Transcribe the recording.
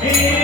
Amen.